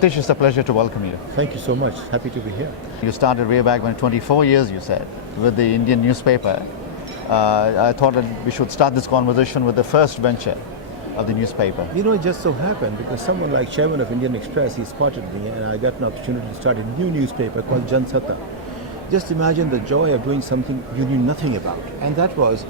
Satish, it's a pleasure to welcome you. Thank you so much. Happy to be here. You started way back when 24 years, you said, with the Indian newspaper. I thought that we should start this conversation with the first venture of the newspaper. You know, it just so happened because someone like chairman of Indian Express, he spotted me and I got an opportunity to start a new newspaper called Jansata. Just imagine the joy of doing something you knew nothing about. And that was,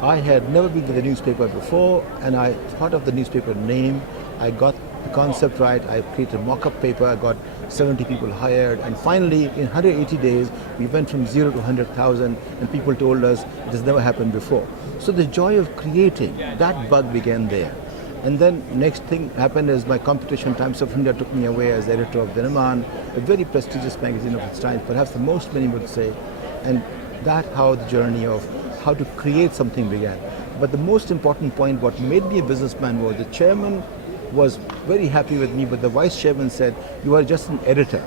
I had never been to the newspaper before, and I thought of the newspaper name. I got the concept right. I created a mock-up paper. I got 70 people hired, and finally, in 180 days, we went from 0 to 100,000, and people told us it has never happened before. So the joy of creating, that bug began there. And then next thing happened is my competition, Times of India, took me away as editor of Dinaman, a very prestigious magazine of its time, perhaps the most many would say. And that's how the journey of how to create something began. But the most important point, what made me a businessman, was the chairman was very happy with me, but the vice chairman said, "You are just an editor.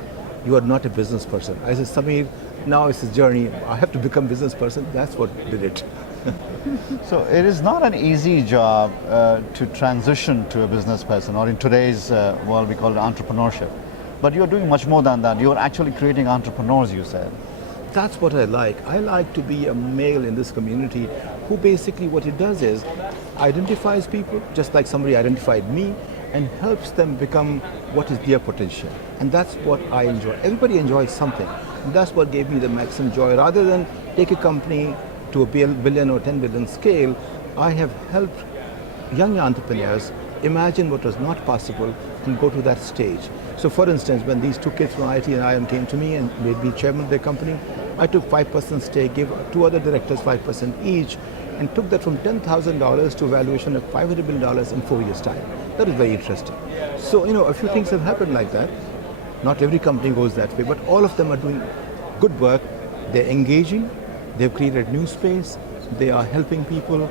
You are not a business person." I said, "Samir, now it's a journey. I have to become a business person." That's what did it. So it is not an easy job to transition to a business person, or in today's world we call it entrepreneurship. But you're doing much more than that. You're actually creating entrepreneurs, you said. That's what I like. I like to be a male in this community who basically what it does is identifies people just like somebody identified me and helps them become what is their potential. And that's what I enjoy. Everybody enjoys something. And that's what gave me the maximum joy. Rather than take a company to a billion or 10 billion scale, I have helped young entrepreneurs imagine what was not possible and go to that stage. So for instance, when these two kids from IT and IIM came to me and made me chairman of their company, I took 5% stake, gave two other directors 5% each, and took that from $10,000 to a valuation of $500 million in 4 years' time. That is very interesting. So, you know, a few things have happened like that. Not every company goes that way, but all of them are doing good work. They're engaging, they've created new space, they are helping people.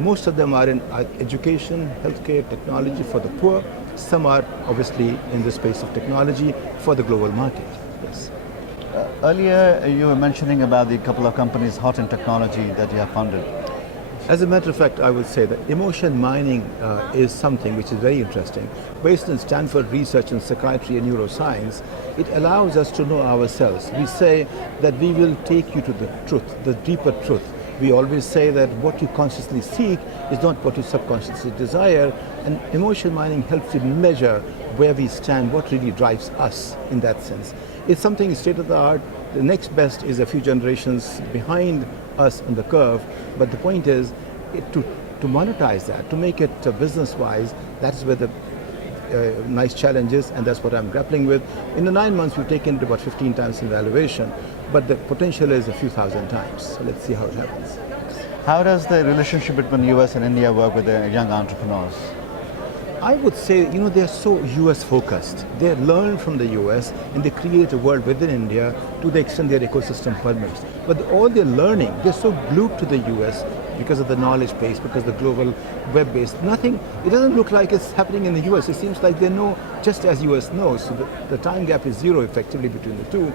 Most of them are in education, healthcare, technology for the poor. Some are obviously in the space of technology for the global market. Yes. Earlier you were mentioning about the couple of companies hot in technology that you have funded. As a matter of fact, I would say that emotion mining is something which is very interesting. Based on Stanford research in psychiatry and neuroscience, it allows us to know ourselves. We say that we will take you to the truth, the deeper truth. We always say that what you consciously seek is not what you subconsciously desire, and emotion mining helps you measure where we stand, what really drives us in that sense. It's something state of the art. The next best is a few generations behind us on the curve, but the point is to monetize that, to make it business-wise. That's where the nice challenge is, and that's what I'm grappling with. In the 9 months, we've taken it about 15 times in valuation, but the potential is a few thousand times. So let's see how it happens. How does the relationship between US and India work with the young entrepreneurs? I would say, you know, they're so US focused. They learn from the US and they create a world within India to the extent their ecosystem permits. But all they're learning, they're so glued to the US because of the knowledge base, because of the global web base. Nothing, it doesn't look like it's happening in the US. It seems like they know just as US knows. So the time gap is zero effectively between the two.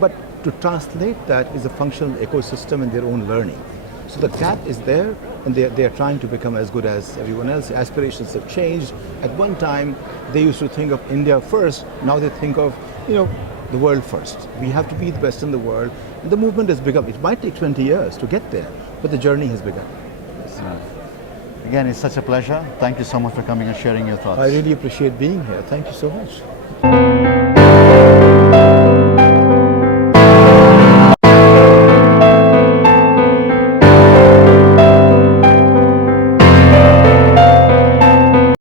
But to translate that is a functional ecosystem in their own learning. So the gap is there, and they are trying to become as good as everyone else. Aspirations have changed. At one time, they used to think of India first. Now they think of, you know, the world first. We have to be the best in the world. And the movement has begun. It might take 20 years to get there, but the journey has begun. Yes. Again, it's such a pleasure. Thank you so much for coming and sharing your thoughts. I really appreciate being here. Thank you so much.